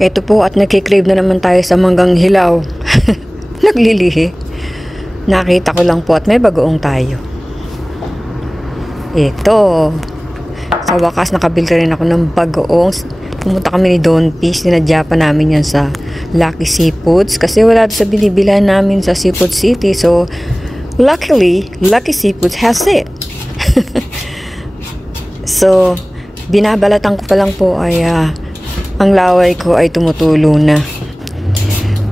Eto po at nagkikrave na naman tayo sa manggang hilaw. Naglilihi. Nakita ko lang po at may bagoong tayo. Ito. Sa wakas nakabili rin ako ng bagoong. Pumunta kami ni Don P. Sinadya pa namin yan sa Lucky Seafoods. Kasi wala sa binibilan namin sa Seafood City. So, luckily, Lucky Seafoods has it. So, binabalatan ko pa lang po ay ang laway ko ay tumutulo na.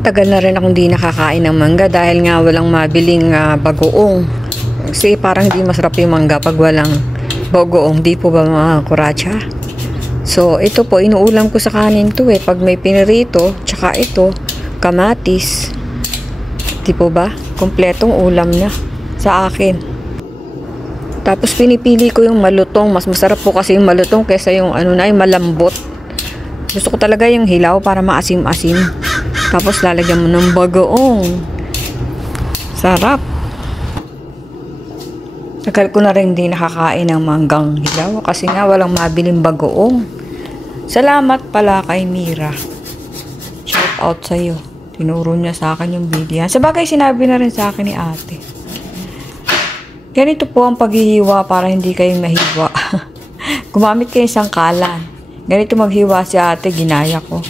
Tagal na rin akong di nakakain ng mangga dahil nga walang mabiling bagoong. Kasi parang di masarap yung mangga pag walang bagoong. Di po ba mga kuratsa? So, ito po, inuulam ko sa kanin to eh. Pag may pinirito, tsaka ito, kamatis. Di po ba? Kompletong ulam na sa akin. Tapos pinipili ko yung malutong. Mas masarap po kasi yung malutong kaysa yung yung malambot. Gusto ko talaga yung hilaw para maasim-asim. Tapos lalagyan mo ng bagoong. Sarap. Tagal ko na rin hindi nakakain ng manggang hilaw kasi nga walang mabiling bagoong. Salamat pala kay Mira. Shout out sa'yo. Tinuro niya sa akin yung bilihan. Sabagay sinabi na rin sa akin ni ate. Ganito po ang paghihiwa para hindi kayo mahiwa. Gumamit kayo isang kalan. Ganito maghiwa si ate, ginaya ko.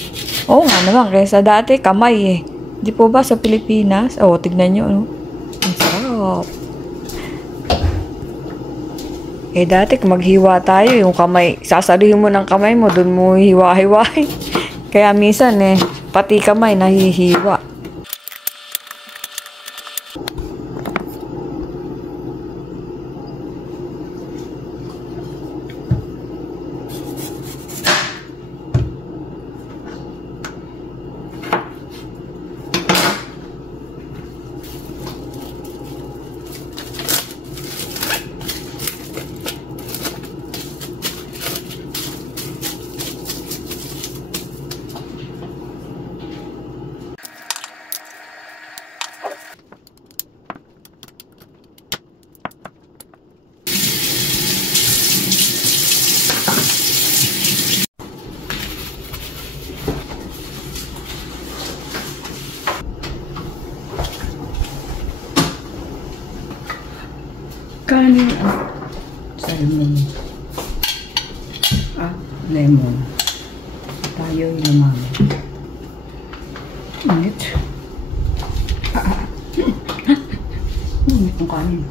Oo nga naman, kaysa dati kamay eh. Di po ba sa Pilipinas? Oo, tignan nyo. Ano? Ang sarap. Eh dati kung maghiwa tayo, yung kamay, sasaluhin mo ng kamay mo, dun mo hiwa-hiwain. Kaya minsan pati kamay nahihiwa. Kanin salmon. Lemon. Tayo yung lemon. Init. Init yung kanin.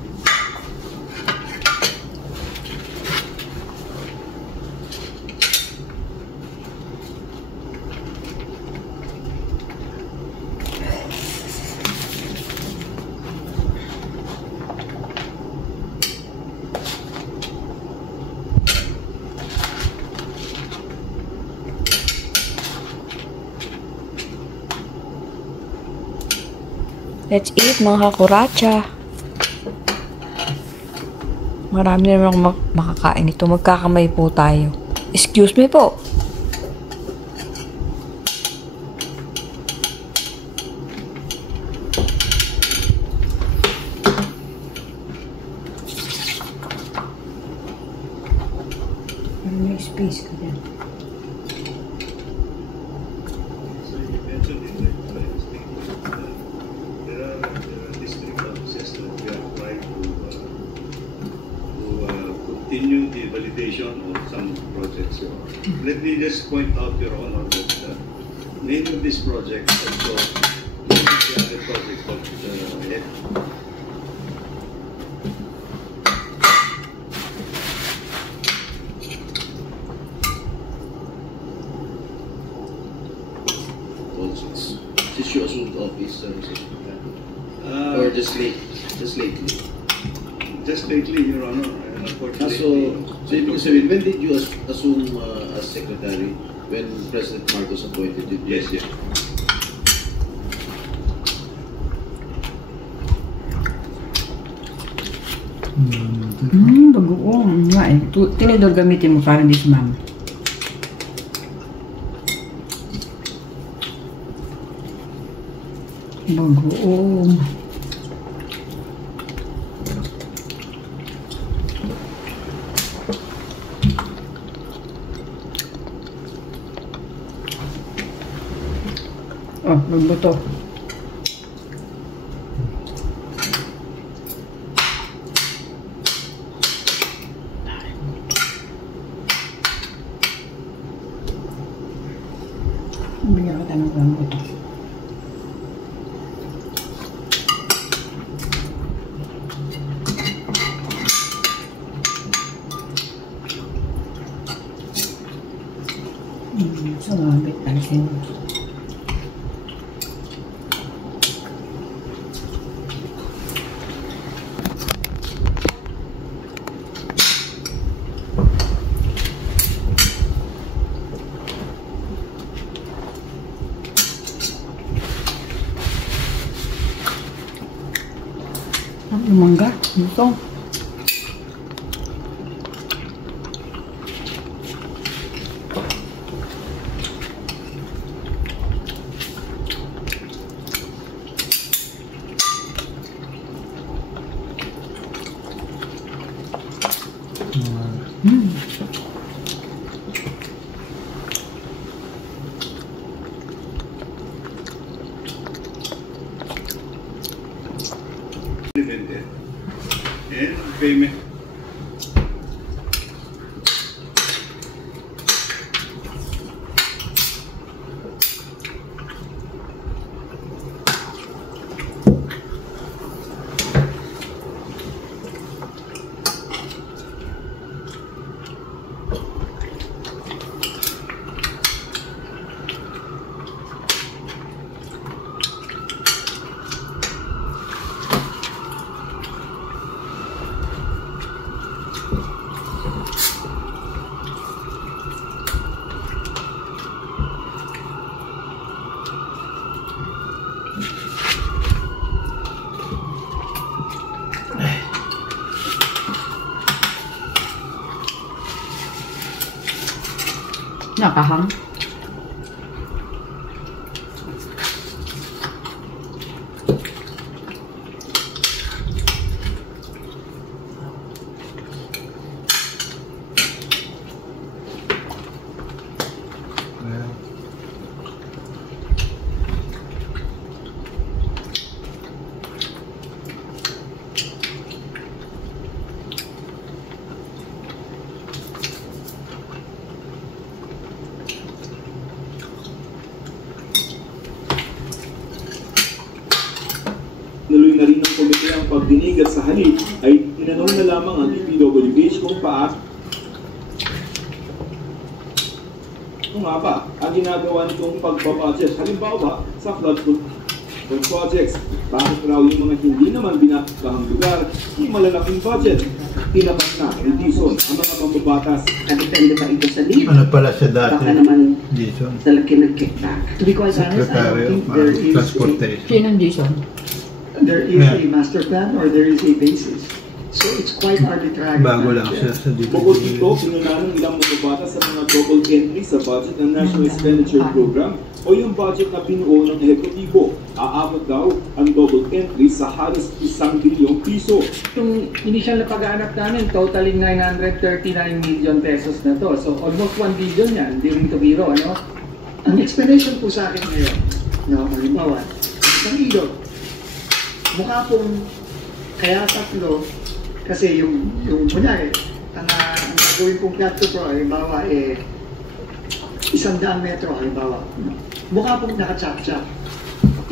Let's eat mga kakuratsa. Marami naman akong makakain ito. Magkakamay po tayo. Excuse me po. May space ka dyan. Continue the validation of some projects. Let me just point out, Your Honor, that the name of this project also the other project called Since you assumed office, or just lately? Just lately, Your Honor. So ibig sabihin, when did you assume as secretary? When President Marcos appointed you? Yes. Bagoong. Nga eh. Tinidor gamitin mo para hindi sumama. Bagoong. Oh, magbuto. Bigyan kita ng magbuto. Sumabit natin. Ang mangga, ito. Implemented. And payment. Nakahang. Naluy na rin ng komite ang pagdinig at sa halip ay tinanong na lamang ang DPWH kung nga ba ang ginagawa nitong pagbabudget. Halimbawa, sa flood projects, bakit raw yung mga hindi naman binakahang lugar, may malalaking budget. Tinapat na ni Dizon ang mga mambabatas. Depende pa ito sa lead. Ano pala siya dati? Baka naman Jason? sa laki ng kickback. To be quite honest, I don't Secretary think of there is Transportation. Sino ang Jason? a master plan or there is a basis. So it's quite arbitrary. Bago lang siya sa Bukod dito, DPWH. pinunahan ng ilang mambabatas sa mga double entry sa budget ng National Expenditure Program o yung budget na binuo ng ehekutibo. Aabot daw ang double entry sa halos 1 bilyong piso. Itong initial na pag-aanap namin, totaling 939 million pesos na to. So almost 1 billion yan, hindi rin to biro, ano? Ang explanation po sa akin ngayon, no, halimbawa, isang ilog, mukha pong kaya tatlo, kasi yung kunyari, ang gagawin kong plato pro, halimbawa, 100 metro, halimbawa, mukha pong nakachap-chap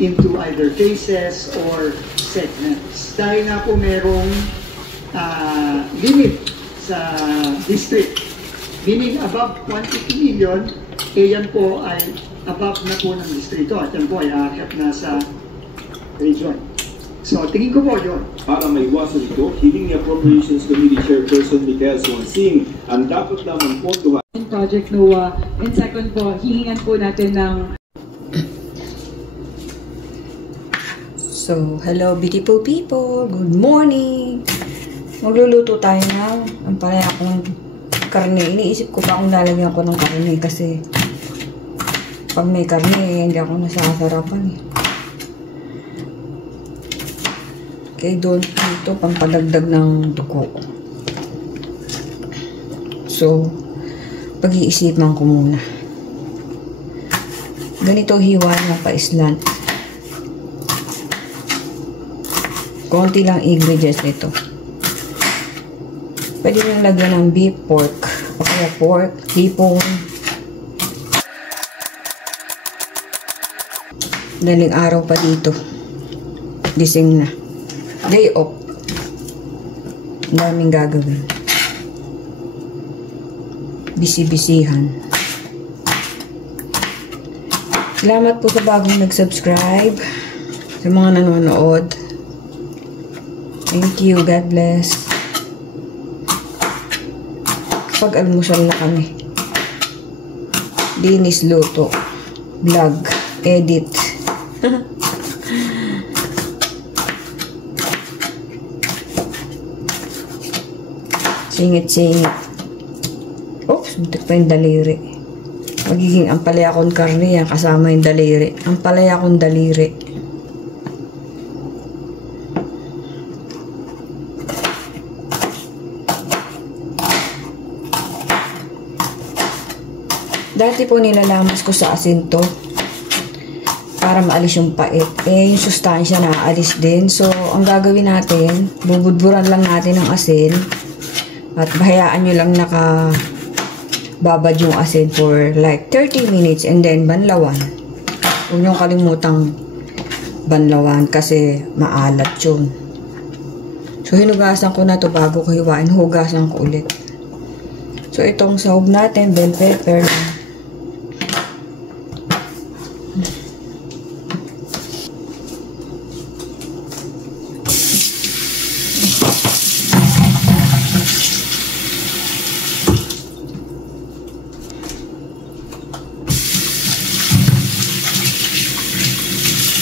into either phases or segments. Dahil nga po merong limit sa district, meaning above 150 million, yan po ay above na po ng distrito at yan po ay aakyat na sa region. So, tingin ko po yun. Para maiwasan ito, hiling ni Appropriations Committee Chairperson Miguel Swansing ang dapat lamang pondohan. Project NOAA. And second po, hihingan po natin ng... So, hello beautiful people. Good morning. Magluluto tayo ng ang pala akong karne. Iniisip ko pa kung lalagyan ko ng karne kasi pag may karne, hindi ako nasasarapan eh. Okay, doon ito pampadagdag ng dugo. So, pag-iisipan ko muna. Ganito hiwa ng paislan. Konti lang ingredients nito. Pwede nyo lagyan ng beef, pork, o kaya pork, hipon. Daling araw pa dito. Gising na. Day off. Ang daming gagawin. Bisi-bisihan. Salamat po sa bagong nag-subscribe. Sa mga nanonood. Thank you. God bless. Pag-almusal na kami. Dinis luto. Vlog. Edit. Singit-singit. Oops, muntik pa yung daliri. Magiging ampalaya kong karne yan kasama yung daliri. Ampalaya kong daliri. Dati po nilalamas ko sa asin to para maalis yung pait. Yung sustansya na aalis din. So, ang gagawin natin, bubudburan lang natin ng asin at bahayaan nyo lang babad yung asin for like 30 minutes and then banlawan. Huwag nyo kalimutang banlawan kasi maalat yun. So, hinugasan ko na to bago ko hiwain. Hugasan ko ulit. So, itong sahog natin, bell pepper na.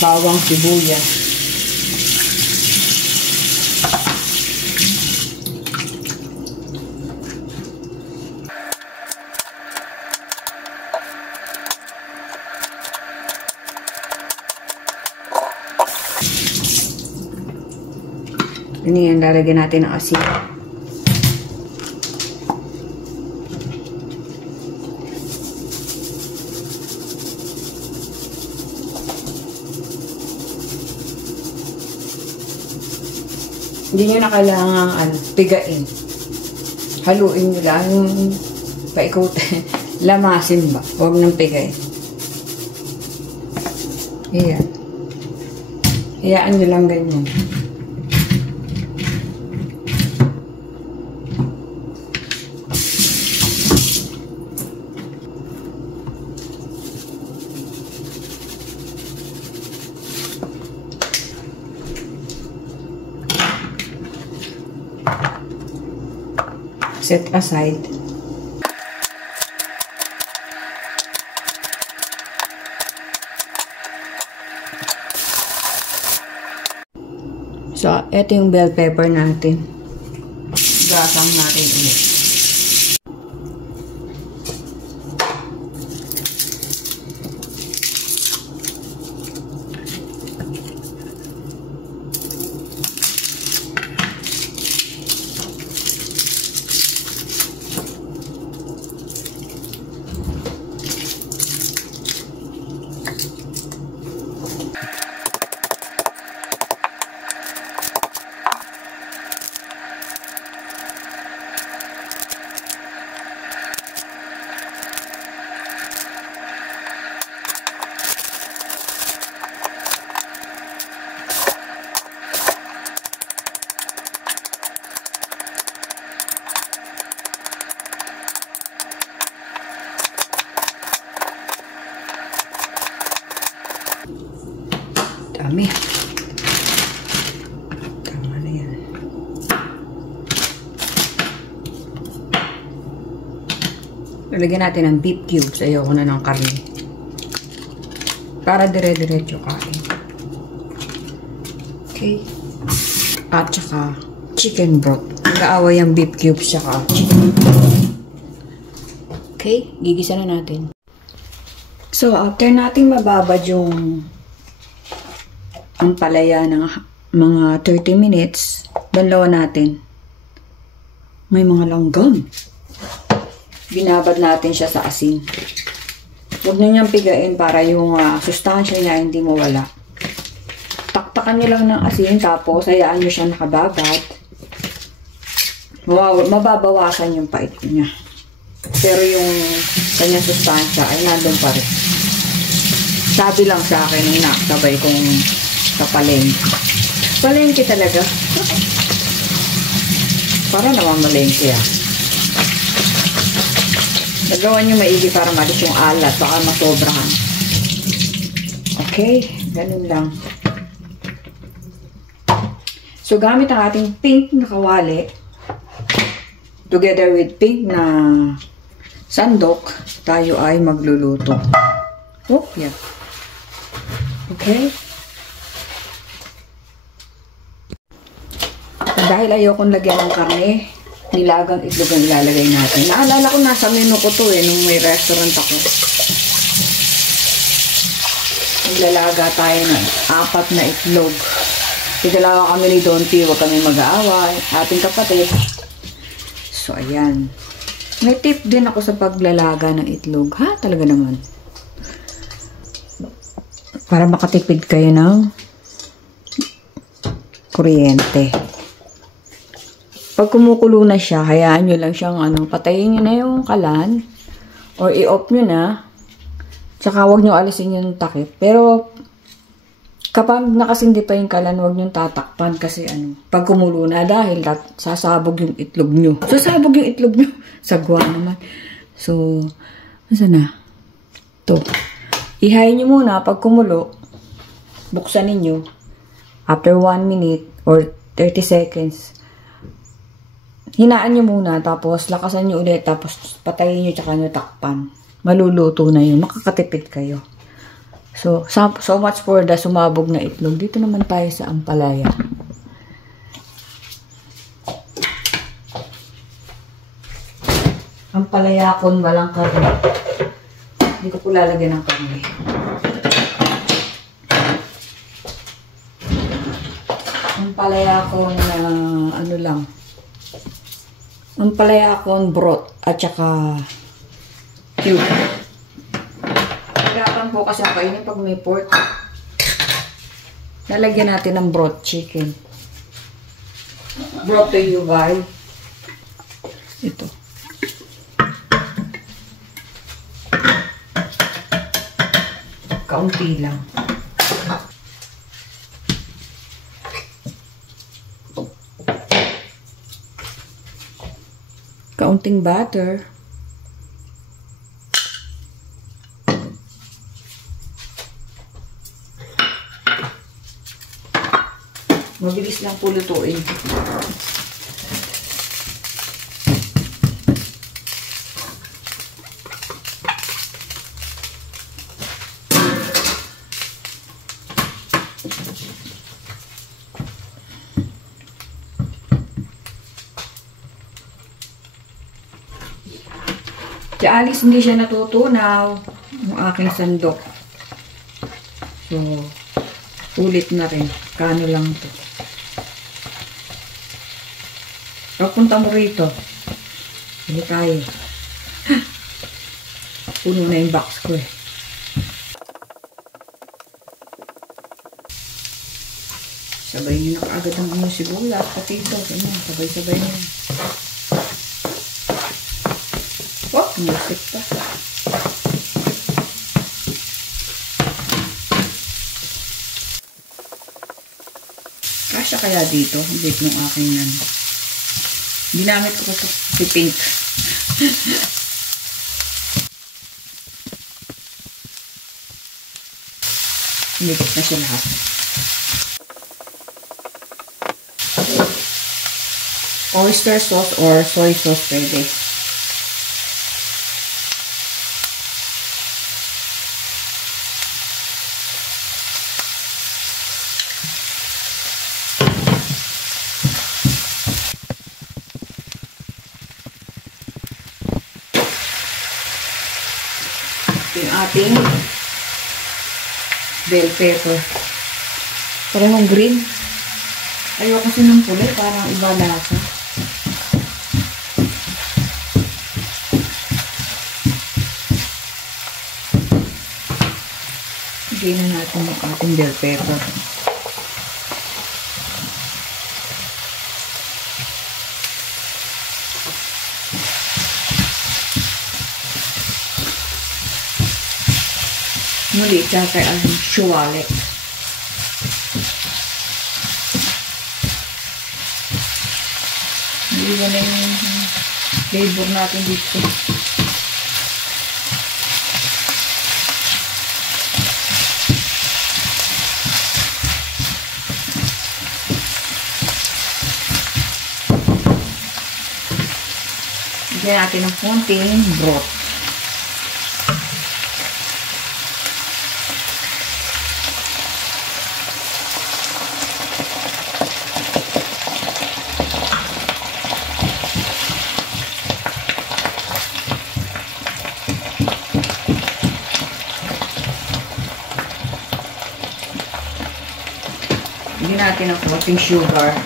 Bawang sibuyas. Ini yang lalagyan natin ng asin. Hindi nyo na kailangan pigain. Haluin nyo lang yung paikutin. Lamasin ba? Huwag nang pigain. Ayan. Hayaan nyo lang ganyan. Set aside. So, ito yung bell pepper natin. Gasang natin ulit. Dami. Tama na yan. Lalagyan natin ng beef cubes. Ayoko na ng karne. Para dire-diretso kain. Okay. At saka chicken broth. Nag-aaway ang beef cubes saka chicken broth. Okay. Gigisa na natin. So, after natin mababad yung ang palaya ng mga 30 minutes, banlawan natin. May mga langgam. Binabad natin siya sa asin. Huwag nyo niyang pigain para yung sustansya niya hindi mawala. Taktakan nyo lang ng asin, tapos hayaan nyo siya nakababad. Mababawasan yung pait niya. Pero yung kanyang sustansya ay nandun pa rin. Sabi lang sa akin nung nakasabay kong sa palengke. Palengke talaga. Para naman malengke Nagawa nyo maigi para malis yung alat. Baka masobrahan. Okay. Ganun lang. So, gamit ang ating pink na kawali together with pink na sandok, tayo ay magluluto. Oh, yeah. Okay. Dahil ayokong lagyan ng karne, nilagang itlog ang ilalagay natin. Naalala ko nasa menu ko to nung may restaurant ako. Naglalaga tayo ng 4 na itlog. Dalawa kami ni Donty, huwag kami mag-aaway. Ating kapatid. So, ayan. May tip din ako sa paglalaga ng itlog. Ha? Talaga naman. Para makatipid kayo ng kuryente. Pag kumukulo na siya, hayaan nyo lang siyang patayin nyo na yung kalan or i-off nyo na. Tsaka huwag nyo alisin yung takip. Pero kapag nakasindi pa yung kalan, huwag nyo tatakpan kasi pag kumulo na dahil sasabog yung itlog nyo. Sasabog yung itlog nyo. Sagwa naman. So, nasa na? Ito. Ihayin nyo muna pag kumulo. Buksan ninyo. After 1 minute or 30 seconds. Hinaan nyo muna, tapos lakasan nyo ulit, tapos patayin nyo, tsaka nyo takpan. Maluluto na yun. Makakatipid kayo. So much for the sumabog na itlog. Dito naman tayo sa ampalaya. Ampalaya kon walang karne. Hindi ko po lalagyan ng karne. Ampalaya kon na lang. Ampalaya kon broth at saka cube. Hirapan po kasi ako kainin pag may pork. Lalagyan natin ng broth chicken. Broth to you guys. Ito. Kaunti lang. Kaunting butter. Mabilis lang po lutuin. Si Alice hindi siya natutunaw ng aking sandok. So, ulit na rin. Kano lang to. Papunta mo rito. Hindi tayo. Puno na yung box ko eh. Sabay nyo na kaagad ang mga sibuyas, patito. Sabay-sabay na. Oh, musik pa. Kasya kaya dito? Bit ng aking ginamit ko si pink. Umikot na siya lahat. Oyster sauce or soy sauce pwede. Yung ating bell pepper. Parang green. Ayaw kasi ng kulay. Parang iba lasa. Lagyan na natin yung ating bell pepper. Muli, tsaka ang shuwali. Hindi na yung flavor natin dito. Lagyan natin ng konting broth. Lagyan natin ng konting sugar.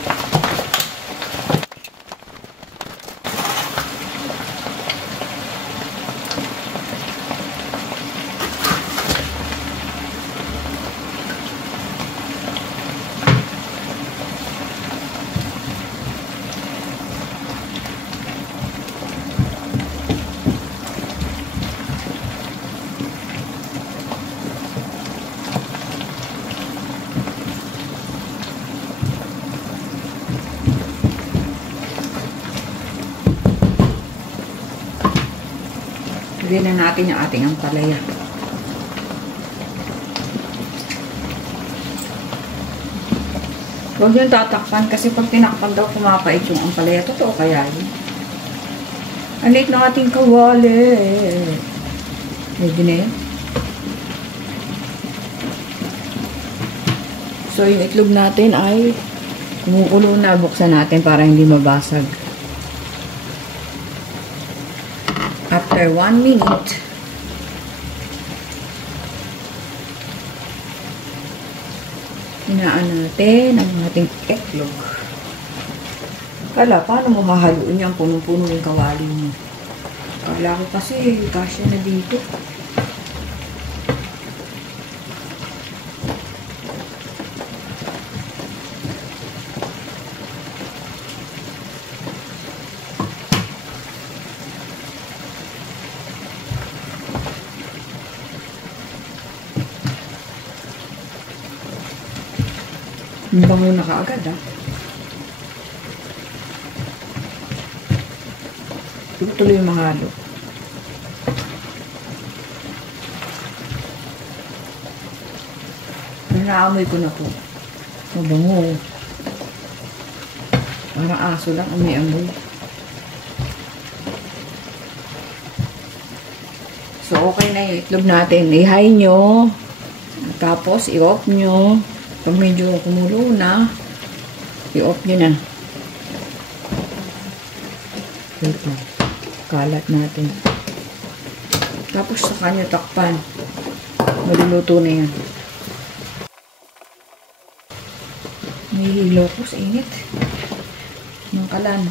Lagyan na natin yung ating ampalaya. Huwag yung tatakpan kasi pag tinakpan daw kumapait yung ampalaya. Totoo kaya yun? Ang liit ng ating kawali. Medyo na yun. So yung itlog natin ay kumukulo na. Buksan natin para hindi mabasag. After 1 minute, hinaan natin ang ating itlog. Kala, paano mo hahaluin yan? Punong-puno yung kawali mo. Kala ko kasi kasya na dito. Bango na kaagad, ha? Tuloy yung mahalo. Naamoy ko na po. Mabango. Parang aso lang ang may amoy. So, okay na yung itlog natin. I-high nyo. Tapos, i-off nyo. Pag medyo kumulo na, i-off nyo na. Wait lang. Kalat natin. Tapos saka nyo takpan. Maluluto na yan. May hilo ko sa init. Ng kalan.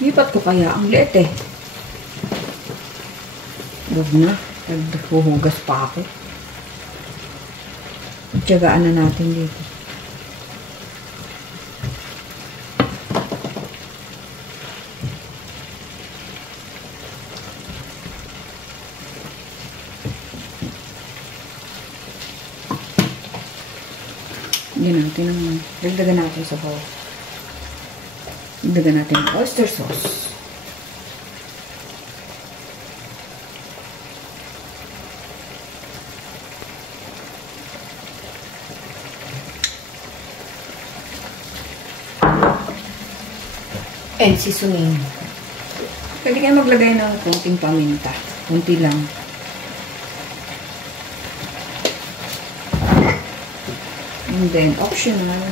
Lipat ko kaya ang liit eh. Huwag na. Naghuhugas pa ako. Tiyagaan na natin dito. Dagdagan natin sa bowl. Dagdagan natin ng oyster sauce. And seasoning. Pwede kayo maglagay ng konting paminta. Konti lang. And then, optional.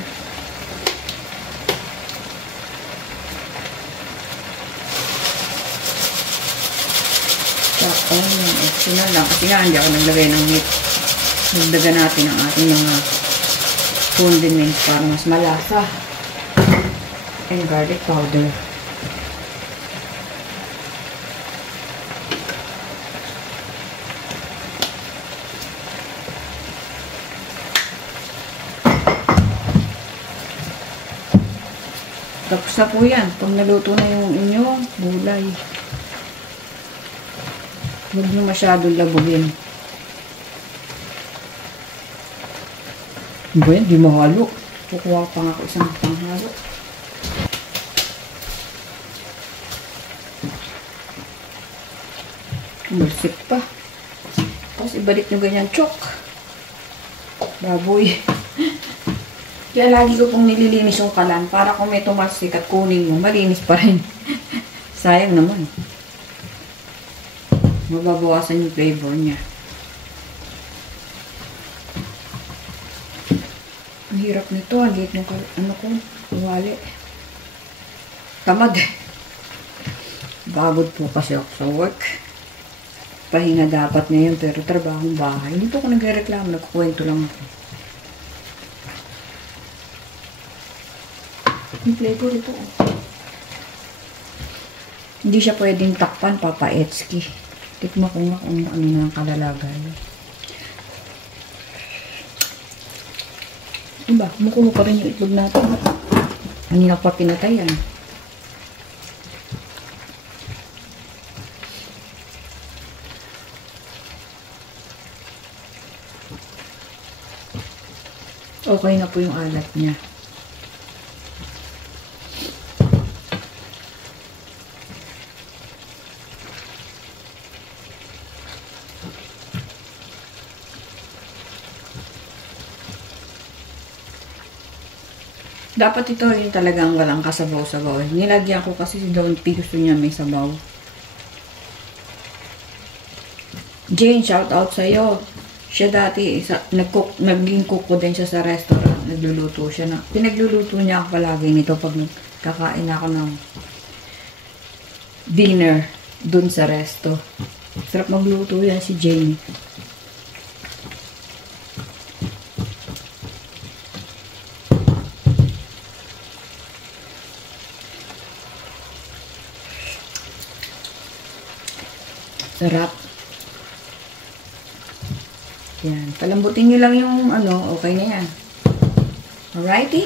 Chop onion. Optional lang. Kasi nga, hindi ako naglagay ng meat. Nagdagan natin ang ating mga condiments para mas malasa. And garlic powder. Tapos na po yan. Pag naluto na yung inyong gulay. Huwag nyo masyadong labugin. Ba yan? Di mahalo. Kukuha pa nga ako isang panghalo. Mulsik pa. Tapos ibalik nyo ganyan. Chok! Baboy. Kaya lagi ko pong nililinis yung kalan para kung may tumasik at kunin mo, malinis pa rin. Sayang naman. Mababawasan yung flavor niya. Ang hirap nito. Ang liit ng wali. Tamad. Bagod po kasi ako sa work. Pahinga dapat ngayon pero trabahong bahay. Hindi po ako nagreklamo. Nagkukwento lang ako. Yung flavor ito. Hindi siya pwedeng takpan, Papa Etski. Tikma ko nga kung ano na ang kalalagay. Diba? Kumukulo pa rin yung itlog natin. Kanina pa pinatay yan. Okay na po yung alat niya. Dapat ito yung talagang walang kasabaw-sabaw. Nilagyan ko kasi si Don P gusto niya may sabaw. Jane, shout out sa'yo. Siya dati, naging cook ko din siya sa restaurant. Nagluluto siya na. Pinagluluto niya ako palagi nito pag kakain ako ng dinner dun sa resto. Sarap magluto yan si Jane. Sarap. Yan. Palambutin nyo lang yung okay na yan. Alrighty?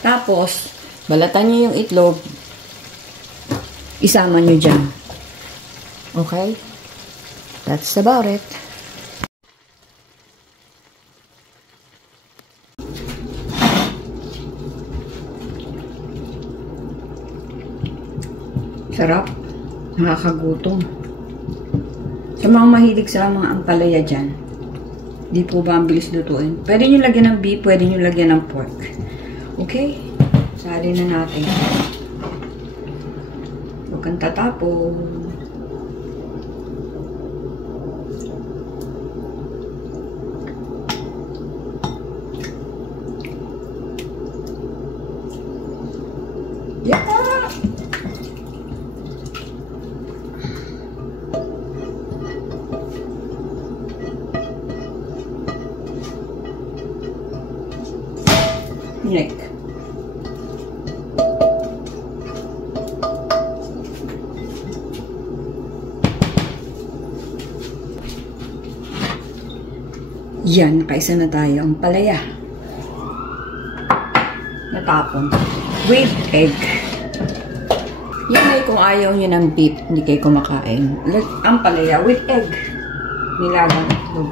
Tapos, balatan nyo yung itlog. Isama nyo dyan. Okay? That's about it. Sarap. Nakakagutom. Sa mga mahilig sa mga ampalaya dyan, di po ba ang bilis lutuin? Pwede nyo lagyan ng beef, pwede nyo lagyan ng pork. Okay? Sali na natin. Huwag kang tatapon. Yeah! Neck. Yan, nakaisa na tayo. Ang palaya. Natapon. With egg. Yan ay kung ayaw nyo ng beef, hindi kayo kumakain. Ang palaya with egg. Nilagang itlog.